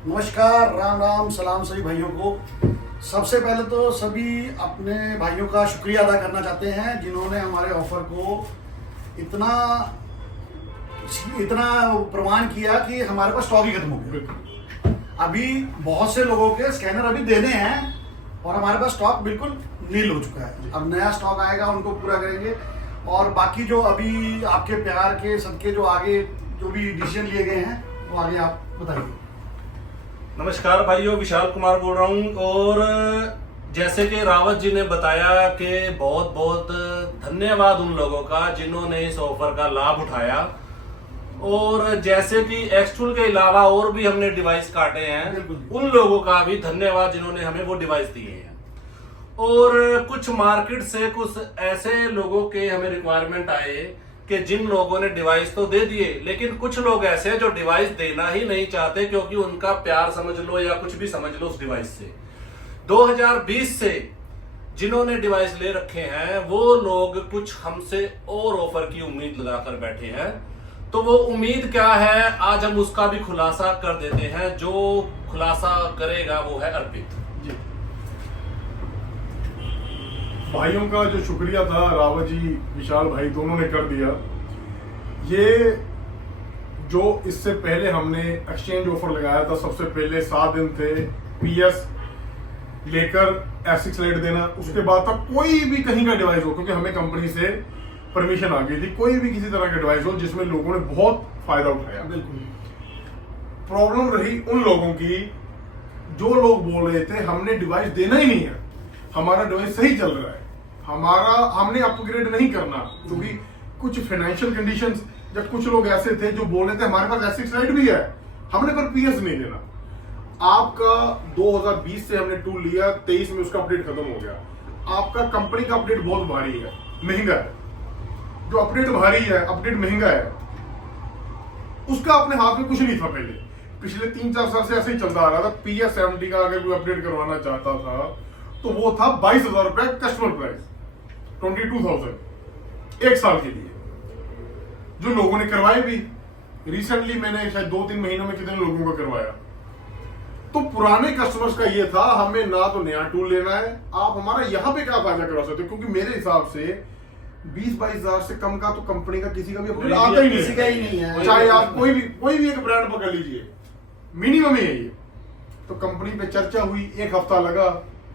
नमस्कार, राम राम, सलाम सभी भाइयों को। सबसे पहले तो सभी अपने भाइयों का शुक्रिया अदा करना चाहते हैं जिन्होंने हमारे ऑफर को इतना इतना प्रमाण किया कि हमारे पास स्टॉक ही खत्म हो गया। अभी बहुत से लोगों के स्कैनर अभी देने हैं और हमारे पास स्टॉक बिल्कुल नील हो चुका है। अब नया स्टॉक आएगा, उनको पूरा करेंगे। और बाकी जो अभी आपके प्यार के सदके जो आगे जो भी डिसीजन लिए गए हैं वो आगे आप बताइए। नमस्कार भाइयों, विशाल कुमार बोल रहा हूँ। और जैसे कि रावत जी ने बताया कि बहुत बहुत धन्यवाद उन लोगों का जिन्होंने इस ऑफर का लाभ उठाया। और जैसे कि एक्सटूल के अलावा और भी हमने डिवाइस काटे हैं, उन लोगों का भी धन्यवाद जिन्होंने हमें वो डिवाइस दिए हैं। और कुछ मार्केट से कुछ ऐसे लोगों के हमें रिक्वायरमेंट आए कि जिन लोगों ने डिवाइस तो दे दिए, लेकिन कुछ लोग ऐसे हैं जो डिवाइस देना ही नहीं चाहते क्योंकि उनका प्यार समझ लो या कुछ भी समझ लो उस डिवाइस से। 2020 से जिन्होंने डिवाइस ले रखे हैं वो लोग कुछ हमसे और ऑफर की उम्मीद लगाकर बैठे हैं। तो वो उम्मीद क्या है, आज हम उसका भी खुलासा कर देते हैं। जो खुलासा करेगा वो है अर्पित जी। भाइयों का जो शुक्रिया था, रावत जी, विशाल भाई दोनों ने कर दिया। ये जो इससे पहले हमने एक्सचेंज ऑफर लगाया था, सबसे पहले 7 दिन थे पीएस लेकर S6 लाइट देना। उसके बाद तक कोई भी कहीं का डिवाइस हो, क्योंकि हमें कंपनी से परमिशन आ गई थी, कोई भी किसी तरह का डिवाइस हो जिसमें लोगों ने बहुत फायदा उठाया। बिल्कुल प्रॉब्लम रही उन लोगों की जो लोग बोल रहे थे हमने डिवाइस देना ही नहीं है, हमारा डिवाइस सही चल रहा है, हमने अपग्रेड नहीं करना। क्योंकि कुछ फाइनेंशियल कंडीशंस, जब कुछ लोग ऐसे थे जो बोल रहे थे हमारे पास S6 लाइट भी है, हमने पर पीएस नहीं देना। आपका 2020 से हमने टूल लिया, 23 में उसका अपडेट खत्म हो गया। आपका कंपनी का अपडेट बहुत भारी है, महंगा है। जो अपडेट भारी है, अपडेट महंगा है, उसका अपने हाथ में कुछ नहीं था। पहले पिछले 3-4 साल से ऐसे ही चलता आ रहा था। PS70 का अगर कोई अपडेट करवाना चाहता था तो वो था 22,000 रुपए कस्टमर प्राइस, 22,000 एक साल के लिए। जो लोगों ने करवाए भी, रिसेंटली मैंने शायद 2-3 महीनों में कितने लोगों का करवाया। तो पुराने कस्टमर्स का ये था, हमें ना तो नया टूल लेना है, आप हमारा यहाँ पे क्या फायदा करवा सकते हो। क्योंकि मेरे हिसाब से 20-22 हजार से कम का तो कंपनी का किसी का भी अपडेट आता ही नहीं, किसी का ही नहीं है। चाहे आप कोई भी एक ब्रांड पकड़ लीजिए, मिनिमम ही है ये। तो कंपनी पे चर्चा हुई, 1 हफ्ता लगा,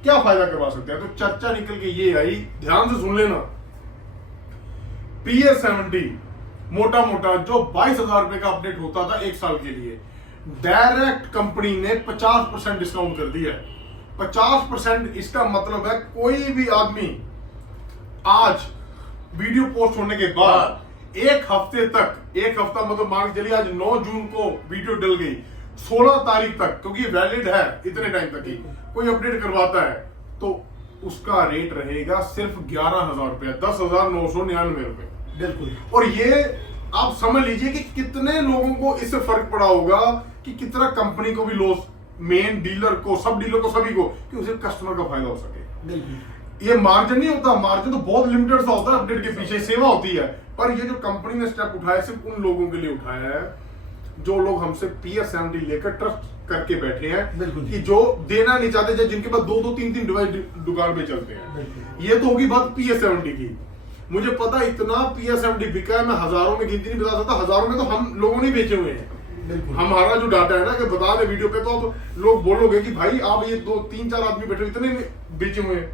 क्या फायदा करवा सकते हैं। तो चर्चा निकल के ये आई, ध्यान से सुन लेना, PS70 मोटा मोटा जो 22,000 रुपए का अपडेट होता था एक साल के लिए, डायरेक्ट कंपनी ने 50% डिस्काउंट कर दिया है। 50%। इसका मतलब है कोई भी आदमी आज वीडियो पोस्ट होने के बाद 1 हफ्ते तक, 1 हफ्ता मतलब मान के चलिए आज 9 जून को वीडियो डल गई, 16 तारीख तक, क्योंकि वैलिड है इतने टाइम तक ही, कोई अपडेट करवाता है तो उसका रेट रहेगा सिर्फ 11,000 रुपया, 10,999 रुपए। बिल्कुल। और ये आप समझ लीजिए कि कितने लोगों को इससे फर्क पड़ा होगा, कि कितना कंपनी को भी लॉस, मेन डीलर को, सब डीलर को, सभी को, कि उसे कस्टमर का फायदा हो सके। बिल्कुल। ये मार्जिन नहीं होता, मार्जिन तो बहुत लिमिटेड सा होता है, अपडेट के पीछे सेवा होती है। पर ये जो कंपनी ने स्टेप उठाया सिर्फ उन लोगों के लिए उठाया है जो लोग हमसे PS70 लेकर ट्रस्ट करके बैठे हैं। बिल्कुल। कि जो देना नहीं चाहते, जिनके पास 2-2, 3-3 डिवाइस दुकान पे चलते हैं। ये तो होगी बात PS70 की। मुझे पता इतना PS70 बिका है, मैं हजारों में गिनती नहीं बता सकता, हजारों में तो हम लोगों ने बेचे हुए हैं। हमारा जो डाटा है ना, कि बता दे वीडियो पे, तो लोग बोलोगे कि भाई आप ये 2-3-4 आदमी बैठे इतने बेचे हुए हैं।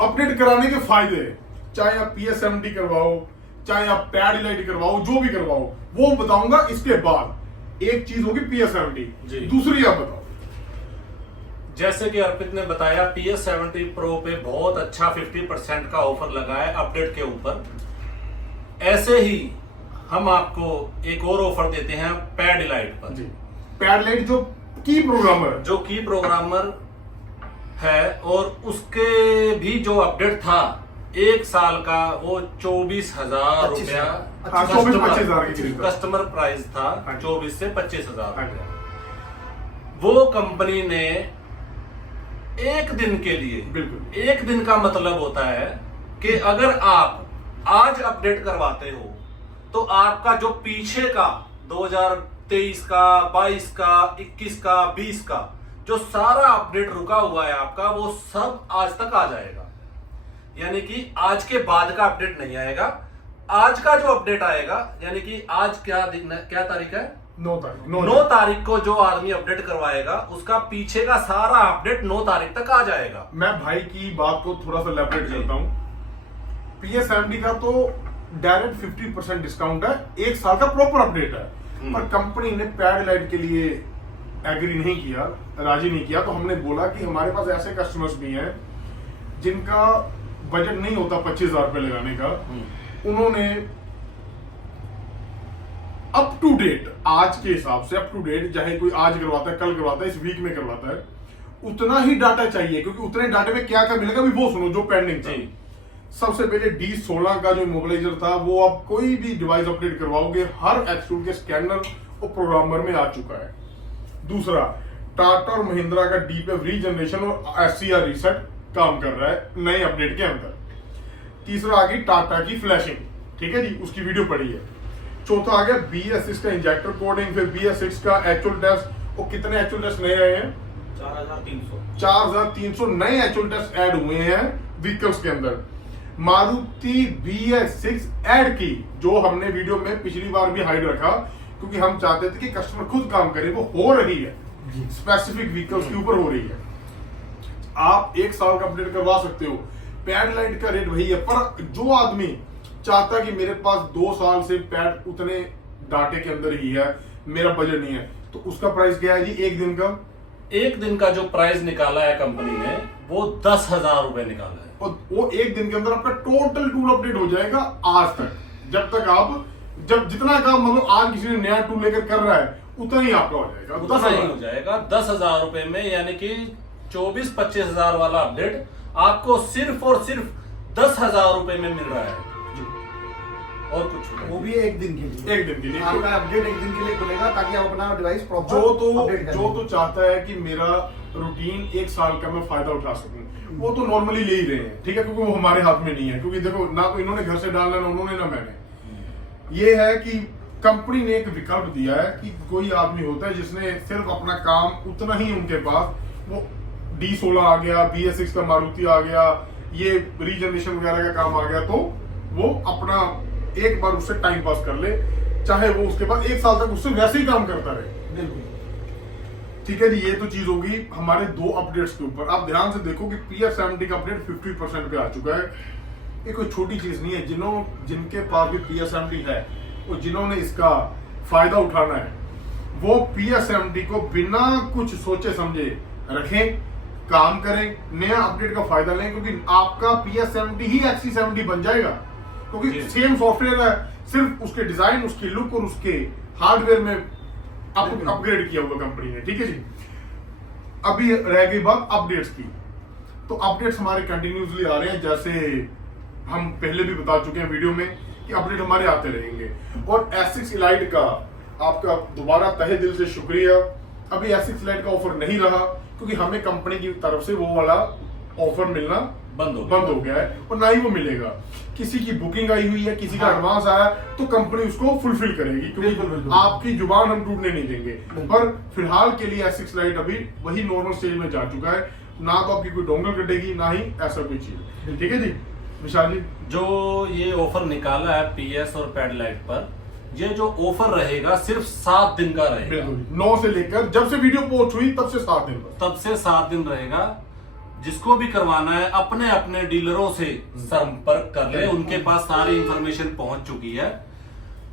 अपडेट कराने के फायदे, चाहे आप PS70 करवाओ, चाहे आप पैड लाइट करवाओ, जो भी करवाओ, वो बताऊंगा इसके बाद। एक चीज होगी PS70, दूसरी आप बताओ। जैसे कि अर्पित ने बताया, PS70 Pro पे बहुत अच्छा 50% का ऑफर लगा है अपडेट के ऊपर। ऐसे ही हम आपको एक और ऑफर देते हैं पैड लाइट पर। पैड लाइट जो की प्रोग्रामर है, और उसके भी जो अपडेट था 1 साल का, वो 24,000 रुपया कस्टमर प्राइस था। 24 से 25,000। वो कंपनी ने 1 दिन के लिए, बिल्कुल 1 दिन का मतलब होता है कि अगर आप आज अपडेट करवाते हो तो आपका जो पीछे का 2023 23 का, 22 का, 21 का, 20 का जो सारा अपडेट रुका हुआ है आपका, वो सब आज तक आ जाएगा। यानी कि आज के बाद का अपडेट नहीं आएगा। आज का जो अपडेट आएगा, यानी कि आज क्या तारीख है? 9 तारीख को जो आदमी अपडेट करवाएगा उसका पीछे का सारा अपडेट 9 तारीख तक आ जाएगा। मैं भाई की बात को थोड़ा सा इलैबोरेट करता हूं। PS70 का तो डायरेक्ट 50% डिस्काउंट है, 1 साल का प्रॉपर अपडेट है, पर कंपनी ने पैड लाइट के लिए एग्री नहीं किया, राजी नहीं किया। तो हमने बोला कि हमारे पास ऐसे कस्टमर्स भी हैं जिनका बजट नहीं होता 25,000 रुपए लगाने का। उन्होंने अप टू डेट, आज के हिसाब से अप टू डेट, चाहे कोई आज करवाता है, कल करवाता है, इस वीक में करवाता है, उतना ही डाटा चाहिए। क्योंकि उतने डाटे में क्या क्या मिलेगा भी वो सुनो जो पेंडिंग था। सबसे पहले D16 का जो इमोबिलाइजर था, वो आप कोई भी डिवाइस अपडेट करवाओगे, हर एक्सट्रूड के स्कैनर और प्रोग्रामर में आ चुका है। दूसरा, टाटा और महिंद्रा का डीपीएफ रीजनरेशन और SCR रीसेट काम कर रहा है नए अपडेट के अंदर। तीसरा आ गई टाटा की फ्लैशिंग, ठीक है जी, उसकी वीडियो पड़ी है। चौथा आ गया BS6 का इंजेक्टर कोडिंग, फिर BS6 का एक्चुअल टेस्ट। और कितने एक्चुअल टेस्ट नए आए हैं? 4,300 नए एक्चुअल टेस्ट ऐड हुए हैं व्हीकल्स के अंदर। मारुति BS6 ऐड की, जो हमने वीडियो में पिछली बार भी हाइड रखा, क्योंकि हम चाहते थे कि कस्टमर खुद काम करे, वो हो रही है, स्पेसिफिक व्हीकल्स के ऊपर हो रही है। आप 1 साल का अपडेट करवा सकते हो, पैड लाइट का रेट वही है। पर जो आदमी चाहता है कि मेरे पास 2 साल से पैड उतने डाटे के अंदर ही है, मेरा बजट नहीं है, तो उसका प्राइस क्या है जी? 1 दिन का, 1 दिन का जो प्राइस निकाला है कंपनी ने, वो 10,000 रुपए निकाला है। और वो 1 दिन के अंदर आपका टोटल टूल अपडेट हो जाएगा। आज तक जब तक आप जितना काम मतलब आज किसी ने नया टूल लेकर कर रहा है, उतना ही आपका हो जाएगा। उतना ही हो जाएगा 10,000 रुपए में। यानी कि 24-25 हजार वाला अपडेट आपको सिर्फ और सिर्फ 10,000 रुपए में मिल रहा है। और कुछ नहीं। वो भी 1 दिन के लिए। 1 दिन के लिए आपका अपडेट 1 दिन के लिए खुलेगा, ताकि आप अपना डिवाइस प्रॉपर जो तो चाहता है कि मेरा रूटीन 1 साल का मैं फायदा उठा सकूं, वो तो नॉर्मली ले ही रहे हैं, ठीक है, क्योंकि वो हमारे हाथ में नहीं है। क्योंकि देखो, ना तो इन्होंने घर से डालना, ना उन्होंने, ना मैंने। ये है कि कंपनी ने एक विकल्प दिया है कि कोई आदमी होता है जिसने सिर्फ अपना काम उतना ही, उनके पास वो D16 आ गया, BS6 का मारुति आ गया, ये रीजनरेशन वगैरह का काम आ गया, तो वो अपना एक बार उससे टाइम पास कर ले, चाहे वो उसके बाद 1 साल तक उससे वैसे ही काम करता रहे। बिल्कुल, ठीक है जी। ये तो चीज होगी हमारे 2 अपडेट्स के ऊपर। आप ध्यान से देखो कि PS70 का अपडेट 50% पे आ चुका है। ये कोई छोटी चीज नहीं है। जिनके पास भी PS70 है और जिन्होंने इसका फायदा उठाना है, वो PS70 को बिना कुछ सोचे समझे रखें, काम करें, नया अपडेट का फायदा लें, क्योंकि आपका PS70 ही XC70 बन जाएगा, क्योंकि सेम सॉफ्टवेयर है, सिर्फ उसके डिजाइन, उसकी लुक और उसके हार्डवेयर में अपग्रेड किया हुआ कंपनी ने, ठीक है जी। अभी रह गई बात अपडेट्स की, तो अपडेट्स हमारे कंटिन्यूसली आ रहे हैं, जैसे हम पहले भी बता चुके हैं वीडियो में कि अपडेट हमारे आते रहेंगे। और S6 Elite का आपका दोबारा तहे दिल से शुक्रिया। अभी S6 Elite का ऑफर नहीं रहा, क्योंकि हमें कंपनी की तरफ से वो वाला ऑफर मिलना बंद हो गया है, और ना ही वो मिलेगा। किसी की बुकिंग आई हुई है, किसी का एडवांस आया, तो कंपनी उसको फुलफिल करेगी, क्योंकि आपकी जुबान हम टूटने नहीं देंगे। पर फिलहाल के लिए S6 Elite अभी वही नॉर्मल स्टेज में जा चुका है, ना तो आपकी कोई डोंगल कटेगी, ना ही ऐसा कोई चीज, ठीक है जी। विशाल जी, जो ये ऑफर निकाला है PS और पैड लाइट पर, ये जो ऑफर रहेगा सिर्फ 7 दिन का रहेगा। 9 से लेकर जब से वीडियो पोस्ट हुई तब से 7 दिन, तब से 7 दिन रहेगा। जिसको भी करवाना है अपने अपने डीलरों से संपर्क कर ले, उनके पास सारी इंफॉर्मेशन पहुंच चुकी है।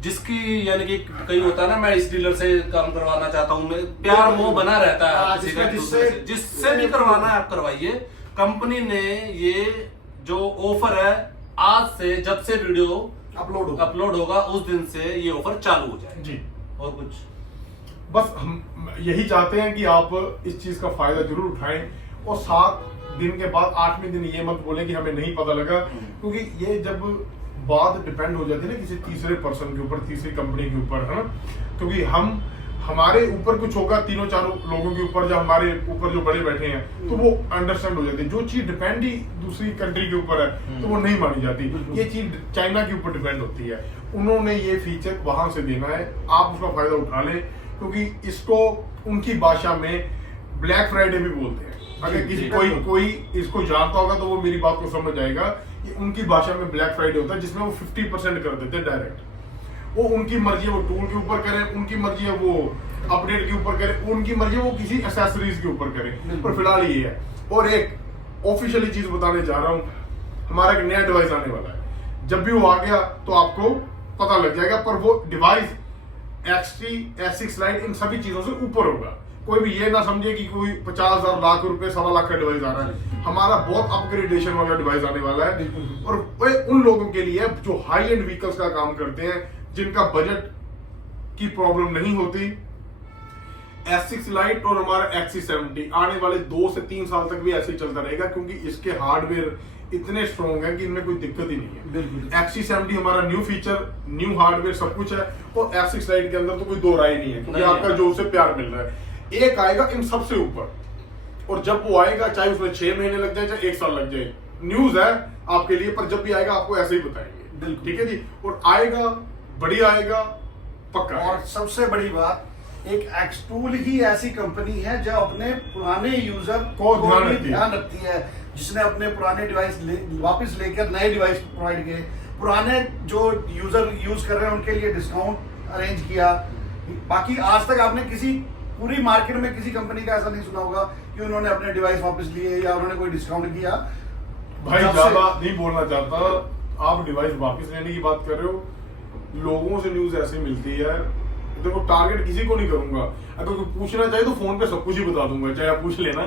जिसकी यानी कि कई होता है ना, मैं इस डीलर से काम करवाना चाहता हूँ, प्यार मोह बना रहता है जिससे भी करवाना है आप करवाइए। कंपनी ने ये जो ऑफर है, आज से जब से वीडियो अपलोड होगा उस दिन से ये ऑफर चालू हो जाए जी। और कुछ बस हम यही चाहते हैं कि आप इस चीज का फायदा जरूर उठाएं, और 7 दिन के बाद 8वें दिन ये मत बोले कि हमें नहीं पता लगा, क्योंकि ये जब बात डिपेंड हो जाती है ना किसी तीसरे पर्सन के ऊपर, तीसरी कंपनी के ऊपर, है ना, क्योंकि हमारे ऊपर कुछ होगा, 3-4 लोगों के ऊपर, जब हमारे ऊपर जो बड़े बैठे हैं, तो वो अंडरस्टैंड हो जाती है। जो चीज डिपेंड ही दूसरी कंट्री के ऊपर है, तो वो नहीं मानी जाती। ये चीज चाइना के ऊपर डिपेंड होती है, उन्होंने ये फीचर वहां से देना है, आप उसका फायदा उठा लें, क्योंकि इसको उनकी भाषा में ब्लैक फ्राइडे भी बोलते हैं। अगर किसी कोई इसको जानता होगा तो वो मेरी बात को समझ जाएगा कि उनकी भाषा में ब्लैक फ्राइडे होता है, जिसमें वो 50% कर देते हैं डायरेक्ट। वो उनकी मर्जी है वो टूल के ऊपर करें, उनकी मर्जी है वो अपडेट के ऊपर करें, उनकी मर्जी है वो किसी एक्सेसरीज के ऊपर करें। पर फिलहाल ये है। और एक ऑफिशियली चीज बताने जा रहा हूँ, हमारा एक नया डिवाइस आने वाला है। जब भी वो आ गया तो आपको पता लग जाएगा, पर वो डिवाइस XT S6 Lite इन सभी चीजों से ऊपर होगा। कोई भी ये ना समझे कि कोई 50,000 लाख रुपए 1.25 लाख का डिवाइस आ रहा है। हमारा बहुत अपग्रेडेशन वाला डिवाइस आने वाला है, और वो उन लोगों के लिए जो हाई एंड व्हीकल्स का काम करते हैं, जिनका बजट की प्रॉब्लम नहीं होती। S6 Lite और हमारा XC70 आने वाले 2 से 3 साल तक भी ऐसे ही चलता रहेगा, क्योंकि इसके हार्डवेयर इतने स्ट्रॉन्ग है कि इनमें कोई दिक्कत ही नहीं है। बिल्कुल। XC70 हमारा न्यू फीचर, न्यू हार्डवेयर सब कुछ है, और S6 Lite के अंदर तो कोई दो राय नहीं है, क्योंकि आपका जो उसे प्यार मिल रहा है। एक आएगा इन सबसे ऊपर, और जब वो आएगा चाहे उसमें 6 महीने लग जाए चाहे 1 साल लग जाए, न्यूज है आपके लिए, पर जब भी आएगा आपको ऐसे ही बताएंगे। ठीक है जी। और आएगा, बढ़िया आएगा, पक्का। और सबसे बड़ी बात, एक एक्सटूल ही ऐसी कंपनी है जो अपने पुराने यूजर को भी ध्यान ध्यान रखती है, जिसने अपने पुराने डिवाइस वापस लेकर नए डिवाइस प्रोवाइड किए, पुराने जो यूजर यूज कर रहे हैं उनके लिए डिस्काउंट अरेंज किया। बाकी आज तक आपने किसी पूरी मार्केट में किसी कंपनी का ऐसा नहीं सुना होगा कि उन्होंने अपने डिवाइस वापस लिए या उन्होंने कोई डिस्काउंट किया। भाई ज्यादा नहीं बोलना चाहता, आप डिवाइस वापस लेने की बात कर रहे हो, लोगों से न्यूज ऐसे मिलती है। देखो, टारगेट किसी को नहीं करूंगा, अगर कोई पूछना चाहे तो फोन पे सब कुछ ही बता दूंगा, चाहे आप पूछ लेना।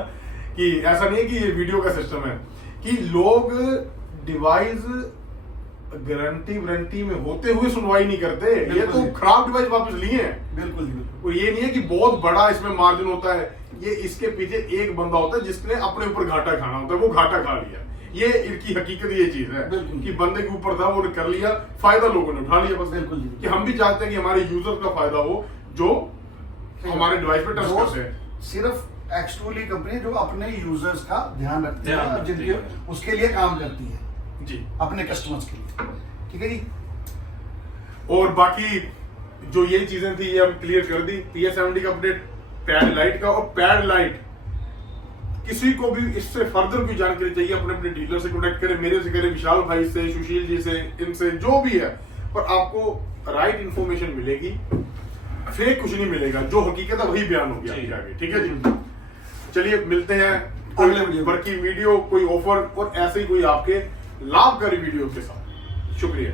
कि ऐसा नहीं है कि ये वीडियो का सिस्टम है कि लोग डिवाइस गारंटी वारंटी में होते हुए सुनवाई नहीं करते। ये तो खराब डिवाइस वापस लिए हैं। बिल्कुल बिल्कुल। और ये नहीं है कि बहुत बड़ा इसमें मार्जिन होता है, ये इसके पीछे एक बंदा होता है जिसने अपने ऊपर घाटा खाना होता है, वो घाटा खा लिया। ये इनकी हकीकत ये चीज है कि बंदे के ऊपर था, वो कर लिया, फायदा लोगों ने उठा लिया। बस बिल्कुल कि हम भी चाहते हैं कि हमारे यूजर का फायदा हो जो हमारे डिवाइस पे टच करते हैं। सिर्फ एक्सटूल ही कंपनी जो अपने यूजर्स का ध्यान रखती है, ध्यान जिनकी रखती है। उसके लिए काम करती है जी, अपने कस्टमर्स के लिए। ठीक है जी। और बाकी जो ये चीजें थी ये हम क्लियर कर दी। PS70 का अपडेट, पैड लाइट का, और पैड लाइट किसी को भी इससे फर्दर कोई जानकारी चाहिए अपने अपने डीलर से कॉन्टेक्ट करें, मेरे से करें, विशाल भाई से, सुशील जी से, इनसे जो भी है, पर आपको राइट इंफॉर्मेशन मिलेगी, फेक कुछ नहीं मिलेगा। जो हकीकत है वही बयान होगी आपके आगे। ठीक है जी। चलिए मिलते हैं अगले वीडियो कोई वीडियो, कोई ऑफर और ऐसे ही कोई आपके लाभकारी वीडियो के साथ। शुक्रिया।